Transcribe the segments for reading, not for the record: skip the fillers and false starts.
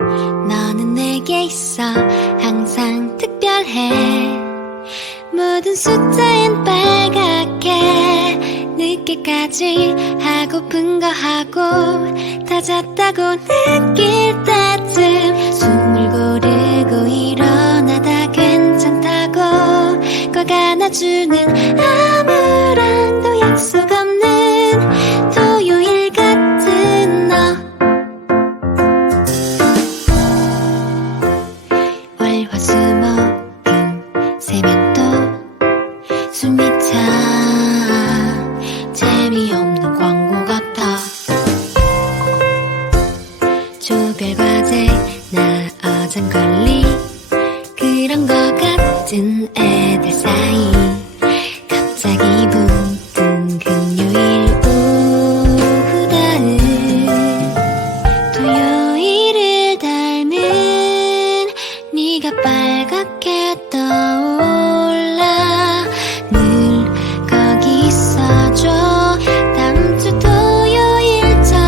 너는 내게 있어 항상 특별해. 모든 숫자엔 빨갛게 늦게까지 하고픈 거 하고 다 잤다고 느낄 때쯤 숨을 고르고 일어나다 괜찮다고 꼭 안아주는 아무랑도 약속 없는 토요일 같은 너. 월화수목금 세면 또 숨이 차 재미없는 광고 같아. 조별과제 나 어장걸리 그런 거 같은 애들 사이 갑자기 붙은 금요일 오후다은 토요일을 닮은 네가 빨갛게 떠올라. 늘 거기 있어줘 다음 주 토요일처럼.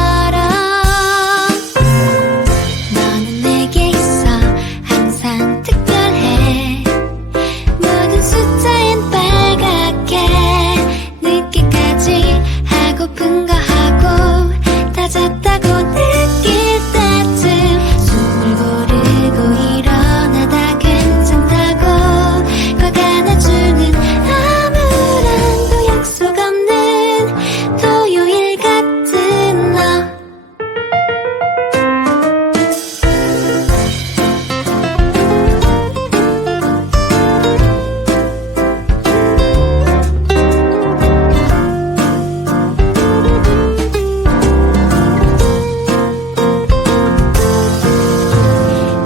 너는 내게 있어 항상 특별해. 모든 숫자엔 빨갛게 늦게까지 하고픈 거 하고 다 잤다고 느낄 때쯤 숨을 고르고 일어나다 괜찮다고 꼭 안아주는 아무랑도 약속 없는 토요일 같은 너.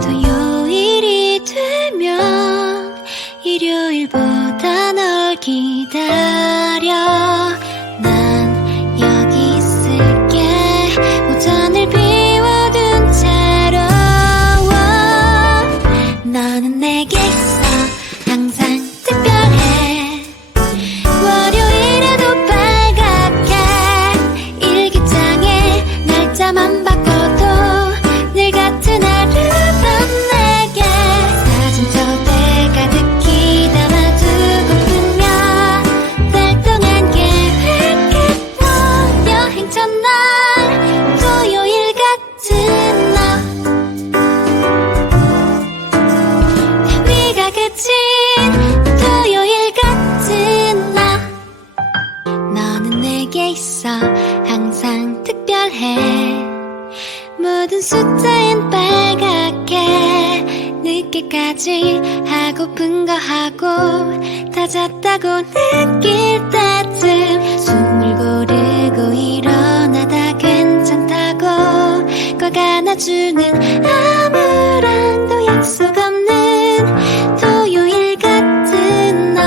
토요일이 되면 일요일보다 널 기다려. 난 여기 있을게 오전을 비워둔 채로. 너는 내게 있어 항상 특별해. 월요일에도 빨갛게 일기장에 날짜만 바꿔도 늘 같은 하루던 내게 사진첩에 가득히 담아두고픈며 달 동안 계획했던 여행 첫날 토요일 같은 너. 위가 그친 토요일 같은 너. 너는 내게 있어 항상 특별해. 모든 숫자엔 빨갛게 늦게까지 하고픈 거 하고 다 잤다고 느낄 때쯤 숨을 고르고 일어나다 괜찮다고 꼭 안아주는 아무랑도 약속 없는 토요일 같은 너.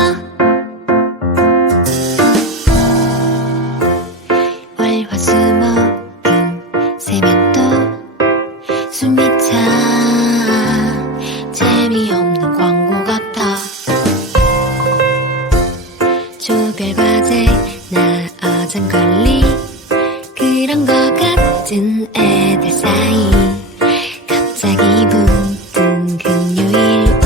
월화수목금 세면 또 숨이 차 재미없는 광고 같아. 조별과제 나 어장걸리 그런 거 같은 애들 사이 갑자기 붙은 금요일